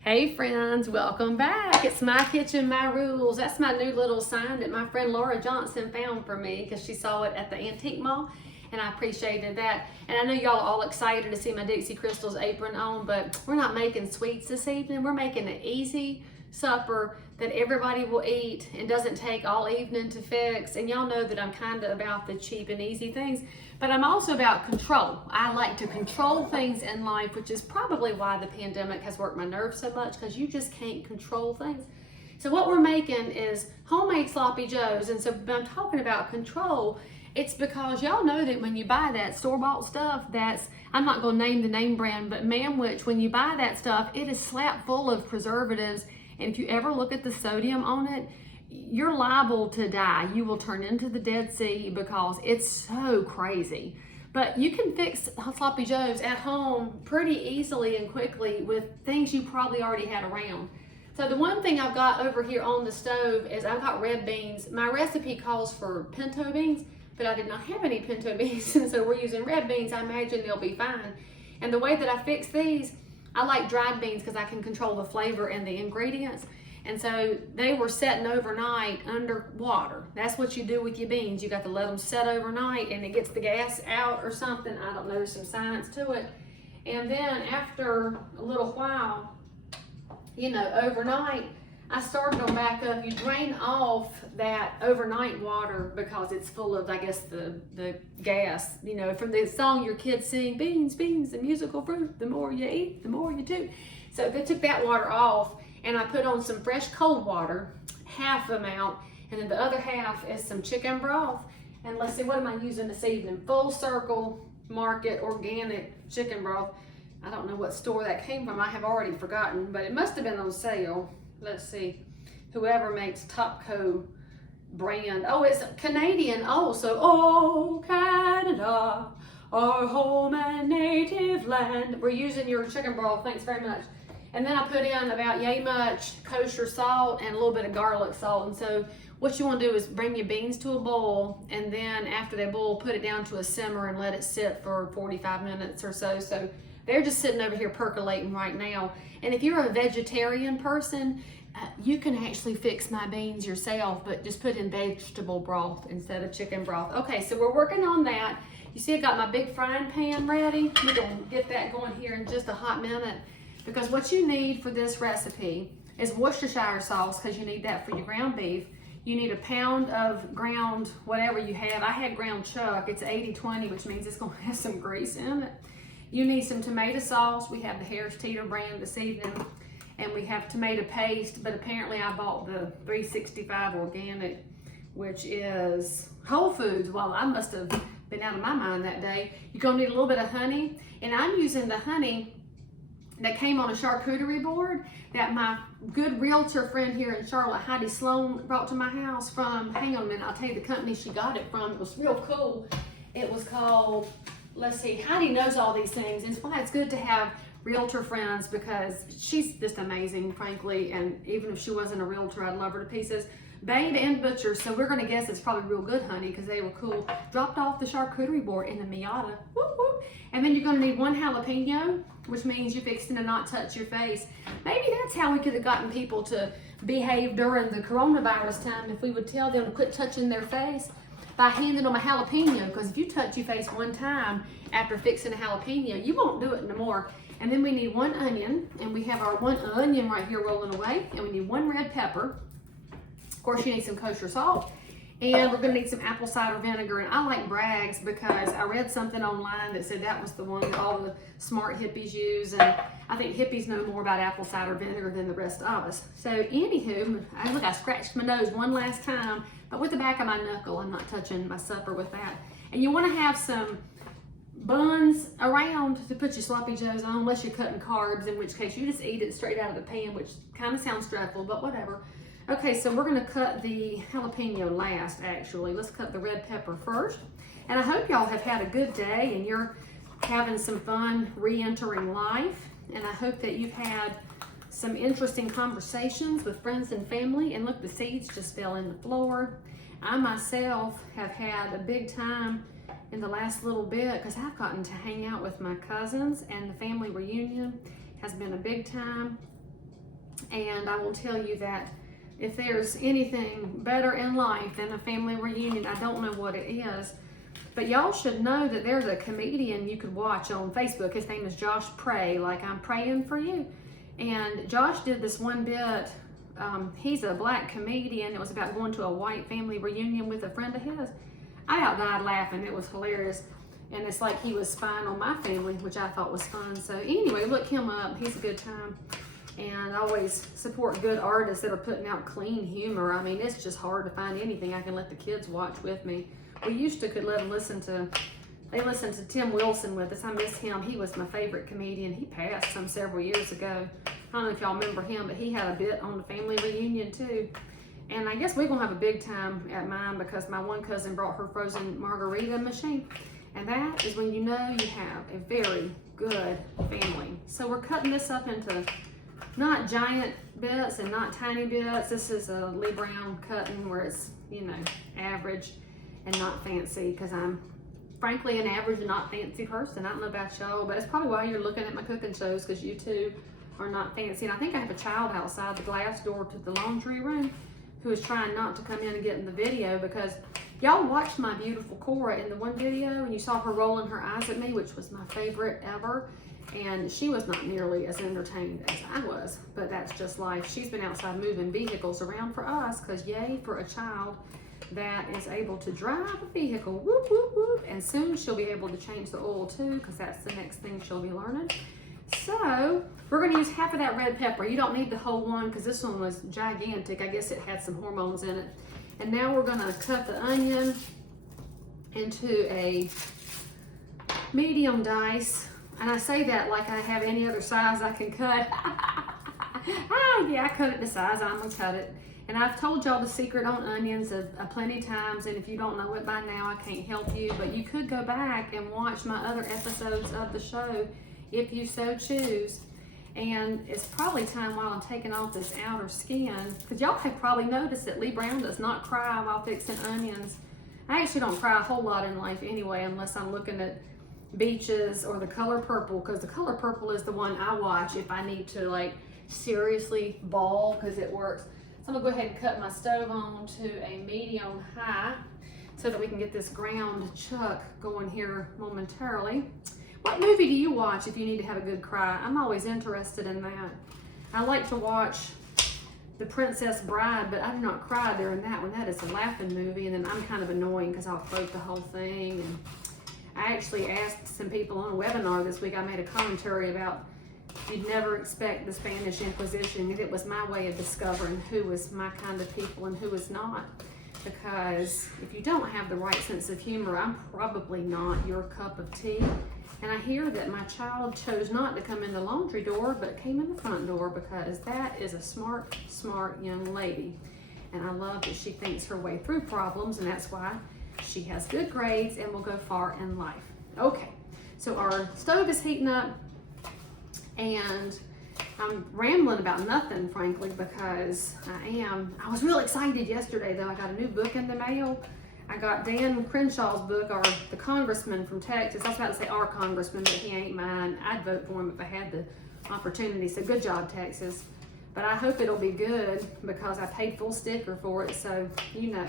Hey friends, welcome back. It's My Kitchen, My Rules. That's my new little sign that my friend Laura Johnson found for me because she saw it at the antique mall and I appreciated that. And I know y'all are all excited to see my Dixie Crystal's apron on, but we're not making sweets this evening. We're making an easy supper that everybody will eat and doesn't take all evening to fix. And y'all know that I'm kind of about the cheap and easy things, but I'm also about control. I like to control things in life, which is probably why the pandemic has worked my nerves so much, because you just can't control things. So what we're making is homemade sloppy joes. And so when I'm talking about control, it's because y'all know that when you buy that store-bought stuff, I'm not gonna name the name brand, but Manwich, when you buy that stuff, it is slapped full of preservatives. And if you ever look at the sodium on it, you're liable to die. You will turn into the Dead Sea because it's so crazy. But you can fix sloppy joes at home pretty easily and quickly with things you probably already had around. So the one thing I've got over here on the stove is I've got red beans. My recipe calls for pinto beans, but I did not have any pinto beans, and so we're using red beans. I imagine they'll be fine. And the way that I fix these, I like dried beans because I can control the flavor and the ingredients. And so they were setting overnight under water. That's what you do with your beans. You got to let them set overnight and it gets the gas out or something. I don't know, there's some science to it. And then after a little while, overnight, I started them back up. You drain off that overnight water because it's full of, I guess, the gas, from the song your kids sing, beans, beans, the musical fruit, the more you eat, the more you do. So they took that water off and I put on some fresh cold water, half amount, and then the other half is some chicken broth. And let's see, what am I using this evening? Full Circle Market organic chicken broth. I don't know what store that came from. I have already forgotten, but it must have been on sale. Let's see, whoever makes Topco brand. Oh, it's Canadian also. Oh, Canada, our home and native land. We're using your chicken broth, thanks very much. And then I put in about yay much kosher salt and a little bit of garlic salt. And so what you want to do is bring your beans to a boil, and then after they boil, put it down to a simmer and let it sit for 45 minutes or so. So they're just sitting over here percolating right now. And if you're a vegetarian person, you can actually fix my beans yourself, but just put in vegetable broth instead of chicken broth. Okay, so we're working on that. You see I got my big frying pan ready. We're gonna get that going here in just a hot minute, because what you need for this recipe is Worcestershire sauce, because you need that for your ground beef. You need a pound of ground, whatever you have. I had ground chuck. It's 80-20, which means it's gonna have some grease in it. You need some tomato sauce. We have the Harris Teeter brand this evening, and we have tomato paste, but apparently I bought the 365 organic, which is Whole Foods. Well, I must have been out of my mind that day. You're gonna need a little bit of honey, and I'm using the honey that came on a charcuterie board that my good realtor friend here in Charlotte, Heidi Sloan, brought to my house from, hang on a minute, I'll tell you the company she got it from. It was real cool. It was called, let's see, Heidi knows all these things. And it's why it's good to have realtor friends, because she's just amazing, frankly. And even if she wasn't a realtor, I'd love her to pieces. Bain & Butcher, so we're gonna guess it's probably real good honey because they were cool. Dropped off the charcuterie board in the Miata. Whoop, whoop. And then you're gonna need 1 jalapeno, which means you're fixing to not touch your face. Maybe that's how we could have gotten people to behave during the coronavirus time, if we would tell them to quit touching their face by handing them a jalapeno, because if you touch your face one time after fixing a jalapeno, you won't do it no more. And then we need 1 onion, and we have our 1 onion right here rolling away, and we need 1 red pepper. Of course, you need some kosher salt, and we're gonna need some apple cider vinegar. And I like Bragg's because I read something online that said that was the one that all the smart hippies use, and I think hippies know more about apple cider vinegar than the rest of us. So anywho, I scratched my nose one last time, but with the back of my knuckle. I'm not touching my supper with that. And you wanna have some buns around to put your sloppy joes on, unless you're cutting carbs, in which case you just eat it straight out of the pan, which kind of sounds dreadful, but whatever. Okay, so we're gonna cut the jalapeno last, actually. Let's cut the red pepper first. And I hope y'all have had a good day and you're having some fun re-entering life. And I hope that you've had some interesting conversations with friends and family. And look, the seeds just fell in the floor. I myself have had a big time in the last little bit because I've gotten to hang out with my cousins, and the family reunion has been a big time. And I will tell you that if there's anything better in life than a family reunion, I don't know what it is. But y'all should know that there's a comedian you could watch on Facebook. His name is Josh Pray, like I'm praying for you. And Josh did this one bit. He's a black comedian. It was about going to a white family reunion with a friend of his. I about died laughing. It was hilarious. And it's like he was spying on my family, which I thought was fun. So anyway, look him up. He's a good time. And I always support good artists that are putting out clean humor. I mean, it's just hard to find anything I can let the kids watch with me. We used to could let them listen to, they listened to Tim Wilson with us. I miss him. He was my favorite comedian. He passed some several years ago. I don't know if y'all remember him, but he had a bit on the family reunion too. And I guess we're gonna have a big time at mine because my one cousin brought her frozen margarita machine. And that is when you know you have a very good family. So we're cutting this up into not giant bits and not tiny bits. This is a Leigh Brown cutting where it's, you know, average and not fancy, because I'm frankly an average and not fancy person. I don't know about y'all, but it's probably why you're looking at my cooking shows, because you too are not fancy. And I think I have a child outside the glass door to the laundry room who is trying not to come in and get in the video, because y'all watched my beautiful Cora in the one video and you saw her rolling her eyes at me, which was my favorite ever. And she was not nearly as entertained as I was, but that's just life. She's been outside moving vehicles around for us, because yay for a child that is able to drive a vehicle, whoop, whoop, whoop. And soon she'll be able to change the oil too, because that's the next thing she'll be learning. So we're gonna use half of that red pepper. You don't need the whole one, because this one was gigantic. I guess it had some hormones in it. And now we're gonna cut the onion into a medium dice. And I say that like I have any other size I can cut. Yeah, I cut it the size I'm gonna cut it. And I've told y'all the secret on onions plenty times, and if you don't know it by now, I can't help you. But you could go back and watch my other episodes of the show if you so choose. And it's probably time while I'm taking off this outer skin, because y'all have probably noticed that Leigh Brown does not cry while fixing onions. I actually don't cry a whole lot in life anyway, unless I'm looking at beaches or the color purple, because the color purple is the one I watch if I need to like seriously bawl, because it works. So I'm gonna go ahead and cut my stove on to a medium high so that we can get this ground chuck going here momentarily. What movie do you watch if you need to have a good cry? I'm always interested in that. I like to watch The Princess Bride, but I do not cry during that one. That is a laughing movie, and then I'm kind of annoying because I'll quote the whole thing. And I actually asked some people on a webinar this week, I made a commentary about you'd never expect the Spanish Inquisition, and it was my way of discovering who was my kind of people and who was not. Because if you don't have the right sense of humor, I'm probably not your cup of tea. And I hear that my child chose not to come in the laundry door, but came in the front door, because that is a smart, smart young lady. And I love that she thinks her way through problems, and that's why she has good grades and will go far in life. Okay, so our stove is heating up, and I'm rambling about nothing, frankly, because I was real excited yesterday, though. I got a new book in the mail. I got Dan Crenshaw's book, or the congressman from Texas. I was about to say our congressman, but he ain't mine. I'd vote for him if I had the opportunity, so good job, Texas. But I hope it'll be good, because I paid full sticker for it. So, you know,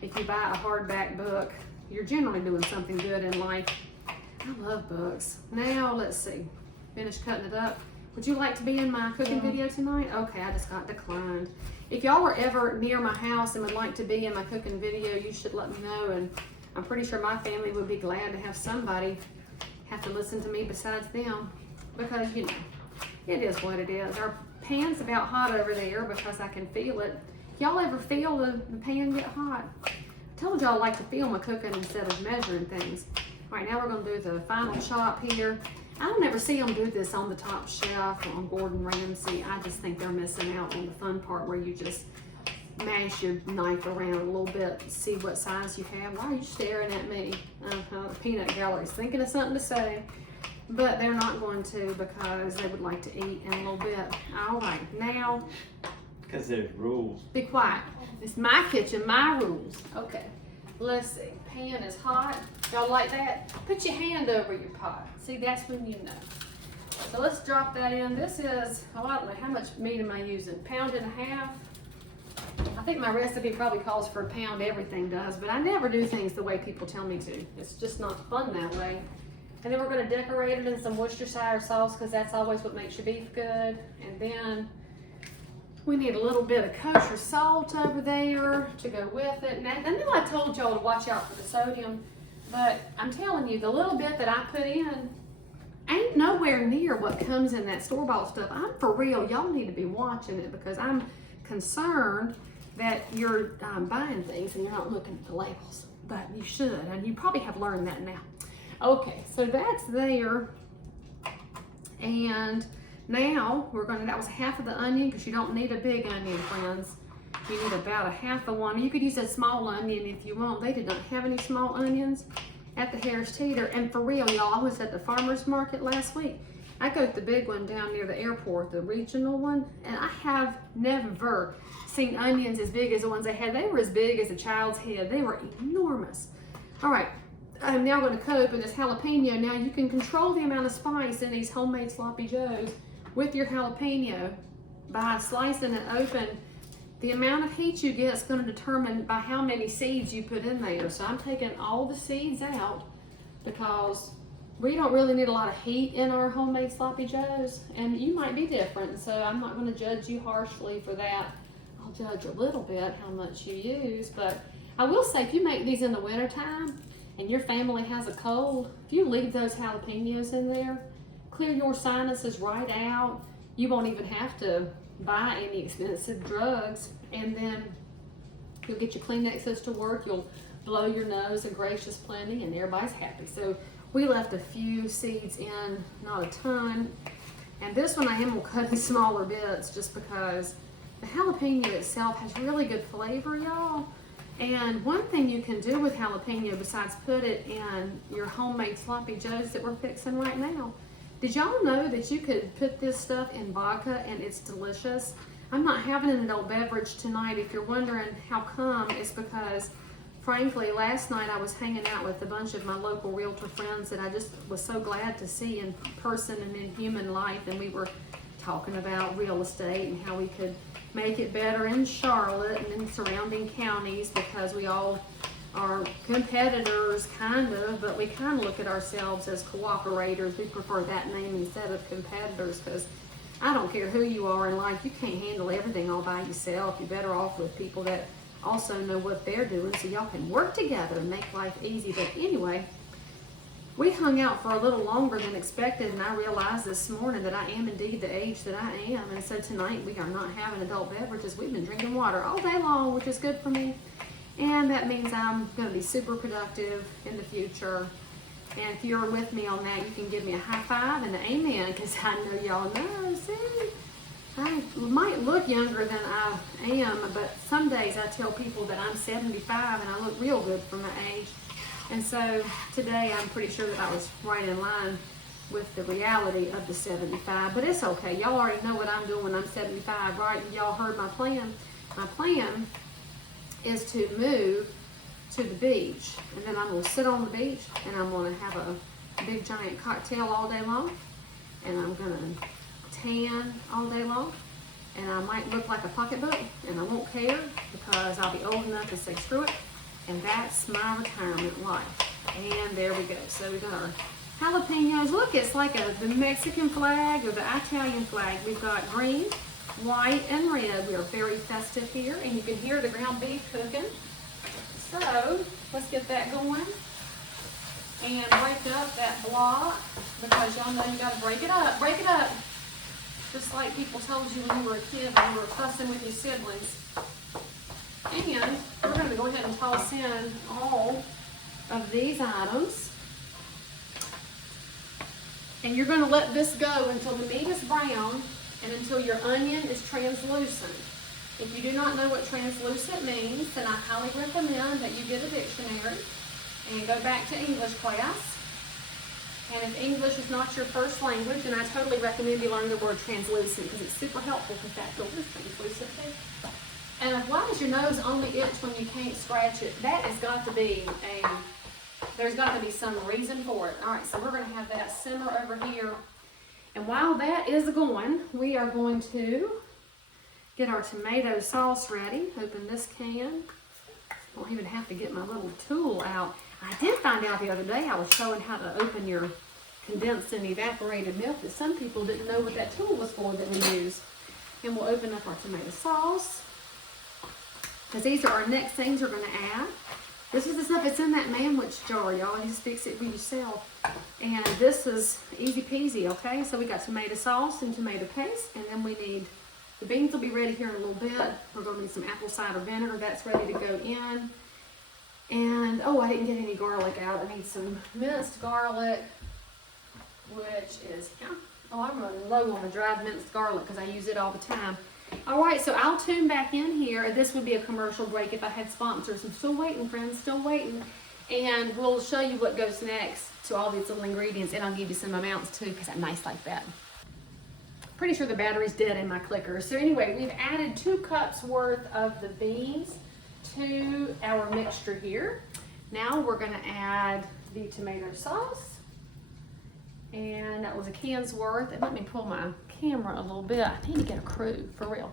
if you buy a hardback book, you're generally doing something good in life. I love books. Now, let's see. Finished cutting it up. Would you like to be in my cooking video tonight? Okay, I just got declined. If y'all were ever near my house and would like to be in my cooking video, you should let me know. And I'm pretty sure my family would be glad to have somebody have to listen to me besides them, because, you know, it is what it is. Our pan's about hot over there because I can feel it. Y'all ever feel the pan get hot? I told y'all I like to feel my cooking instead of measuring things. All right, now we're gonna do the final chop here. I don't ever see them do this on the Top Chef or on Gordon Ramsay. I just think they're missing out on the fun part where you just mash your knife around a little bit, see what size you have. Why are you staring at me? The peanut gallery's thinking of something to say, but they're not going to, because they would like to eat in a little bit. All right, now. Because there's rules. Be quiet. It's my kitchen, my rules. Okay, let's see. Pan is hot. Y'all like that? Put your hand over your pot. See, that's when you know. So let's drop that in. This is, oh, I don't know, how much meat am I using? 1.5 pounds? I think my recipe probably calls for 1 pound, everything does, but I never do things the way people tell me to. It's just not fun that way. And then we're gonna decorate it in some Worcestershire sauce because that's always what makes your beef good. And then we need a little bit of kosher salt over there to go with it. And I know I told y'all to watch out for the sodium, but I'm telling you, the little bit that I put in ain't nowhere near what comes in that store-bought stuff. I'm for real. Y'all need to be watching it because I'm concerned that you're buying things and you're not looking at the labels. But you should, and you probably have learned that now. Okay, so that's there. And now we're gonna, that was half of the onion because you don't need a big onion, friends. You need about 1/2 of one. You could use a small onion if you want. They did not have any small onions at the Harris Teeter. And for real, y'all, I was at the farmer's market last week. I got the big one down near the airport, the regional one, and I have never seen onions as big as the ones they had. They were as big as a child's head. They were enormous. All right, I'm now gonna cut open this jalapeno. Now you can control the amount of spice in these homemade sloppy joes with your jalapeno by slicing it open. The amount of heat you get is going to determine by how many seeds you put in there. So I'm taking all the seeds out because we don't really need a lot of heat in our homemade sloppy joes, and you might be different, so I'm not going to judge you harshly for that. I'll judge a little bit how much you use, but I will say if you make these in the wintertime and your family has a cold, if you leave those jalapenos in there, clear your sinuses right out. You won't even have to buy any expensive drugs, and then you'll get your Kleenexes to work, you'll blow your nose and gracious plenty, and everybody's happy. So we left a few seeds in, not a ton. And this one I am gonna cut in smaller bits just because the jalapeno itself has really good flavor, y'all. And one thing you can do with jalapeno besides put it in your homemade sloppy joes that we're fixing right now, did y'all know that you could put this stuff in vodka and it's delicious? I'm not having an adult beverage tonight. If you're wondering how come, it's because, frankly, last night I was hanging out with a bunch of my local realtor friends that I just was so glad to see in person and in human life. And we were talking about real estate and how we could make it better in Charlotte and in surrounding counties because we all are competitors, kind of, but we kind of look at ourselves as cooperators. We prefer that name instead of competitors because I don't care who you are in life, you can't handle everything all by yourself. You're better off with people that also know what they're doing so y'all can work together and make life easy. But anyway, we hung out for a little longer than expected, and I realized this morning that I am indeed the age that I am, and so tonight we are not having adult beverages. We've been drinking water all day long, which is good for me. And that means I'm going to be super productive in the future. And if you're with me on that, you can give me a high five and an amen, because I know y'all know, see, I might look younger than I am, but some days I tell people that I'm 75 and I look real good for my age. And so today I'm pretty sure that I was right in line with the reality of the 75, but it's okay. Y'all already know what I'm doing when I'm 75, right? Y'all heard my plan. My plan is to move to the beach, and then I'm going to sit on the beach and I'm going to have a big giant cocktail all day long, and I'm going to tan all day long, and I might look like a pocketbook, and I won't care because I'll be old enough to say screw it, and that's my retirement life. And there we go. So we got our jalapenos. Look, it's like the Mexican flag or the Italian flag. We've got green, white, and red. We are very festive here, and you can hear the ground beef cooking. So let's get that going and break up that block, because y'all know you gotta break it up. Break it up. Just like people told you when you were a kid when you were fussing with your siblings. And we're gonna go ahead and toss in all of these items. And you're gonna let this go until the meat is brown and until your onion is translucent. If you do not know what translucent means, then I highly recommend that you get a dictionary and go back to English class. And if English is not your first language, then I totally recommend you learn the word translucent, because it's super helpful because that filter is translucent too. And why does your nose only itch when you can't scratch it? That has got to be there's got to be some reason for it. All right, so we're going to have that simmer over here. And while that is going, we are going to get our tomato sauce ready. Open this can. I don't even have to get my little tool out. I did find out the other day, I was showing how to open your condensed and evaporated milk, that some people didn't know what that tool was for that we use. And we'll open up our tomato sauce, because these are our next things we're gonna add. This is the stuff that's in that manwich jar, y'all. You just fix it for yourself. And this is easy peasy, okay? So we got tomato sauce and tomato paste, and then we need, the beans will be ready here in a little bit. We're gonna need some apple cider vinegar, that's ready to go in. And, oh, I didn't get any garlic out. I need some minced garlic, which is, oh, I'm running low on the dried minced garlic because I use it all the time. All right, so I'll tune back in here. This would be a commercial break if I had sponsors. I'm still waiting, friends, still waiting. And we'll show you what goes next to all these little ingredients, and I'll give you some amounts too because I'm nice like that. Pretty sure the battery's dead in my clicker. So anyway, we've added 2 cups worth of the beans to our mixture here. Now we're gonna add the tomato sauce, and that was a can's worth. And let me pull my camera a little bit. I need to get a crew for real.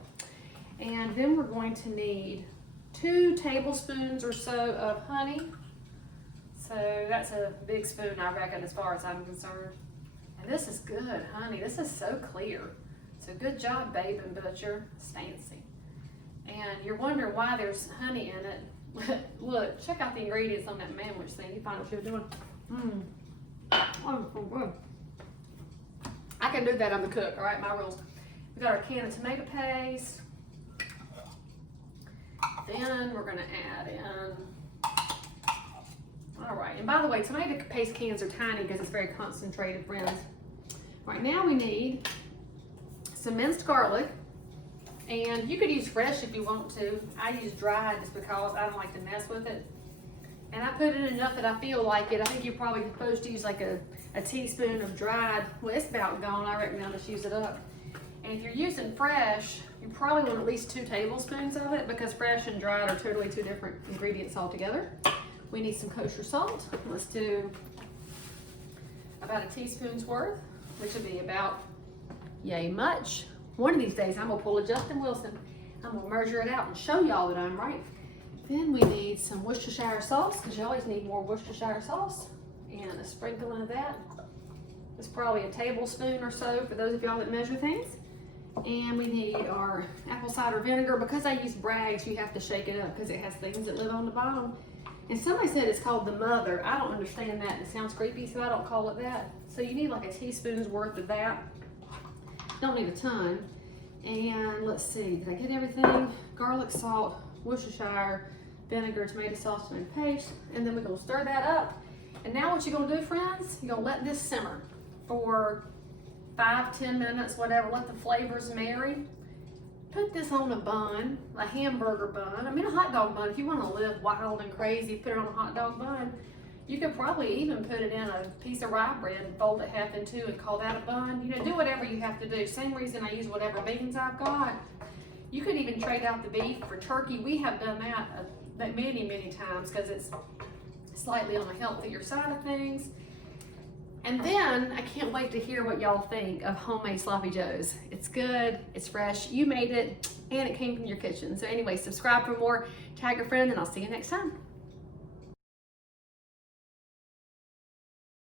And then we're going to need 2 tablespoons or so of honey. So that's a big spoon, I reckon, as far as I'm concerned. And this is good honey. This is so clear. So good job, Babe and Butcher. It's fancy. And you're wondering why there's honey in it. Look, check out the ingredients on that manwich thing. You find what you're doing. Oh, so good. I can do that. I'm the cook, all right? My rules. We got our can of tomato paste. Then we're gonna add in, all right, and by the way, tomato paste cans are tiny because it's very concentrated, friends. Right now we need some minced garlic. And you could use fresh if you want to. I use dried just because I don't like to mess with it. And I put in enough that I feel like it. I think you're probably supposed to use like a teaspoon of dried. Well, it's about gone. I reckon I'll just use it up. And if you're using fresh, you probably want at least 2 tablespoons of it because fresh and dried are totally 2 different ingredients altogether. We need some kosher salt. Let's do about a teaspoon's worth, which would be about yay much. One of these days, I'm gonna pull a Justin Wilson. I'm gonna measure it out and show y'all that I'm right. Then we need some Worcestershire sauce, because you always need more Worcestershire sauce. And a sprinkling of that. It's probably a tablespoon or so for those of y'all that measure things. And we need our apple cider vinegar. Because I use Bragg's, you have to shake it up because it has things that live on the bottom. And somebody said it's called the mother. I don't understand that. It sounds creepy, so I don't call it that. So you need like a teaspoon's worth of that. Don't need a ton. And let's see, did I get everything? Garlic, salt, Worcestershire, vinegar, tomato sauce, tomato paste. And then we're gonna stir that up. And now what you're gonna do, friends, you're gonna let this simmer for 5-10 minutes, whatever, let the flavors marry. Put this on a bun, a hamburger bun. I mean, a hot dog bun. If you wanna live wild and crazy, put it on a hot dog bun. You could probably even put it in a piece of rye bread and fold it half in 2 and call that a bun. You know, do whatever you have to do. Same reason I use whatever beans I've got. You could even trade out the beef for turkey. We have done that many, many times because it's slightly on the healthier side of things. And then I can't wait to hear what y'all think of homemade sloppy joes. It's good, it's fresh, you made it, and it came from your kitchen. So anyway, subscribe for more, tag a friend, and I'll see you next time.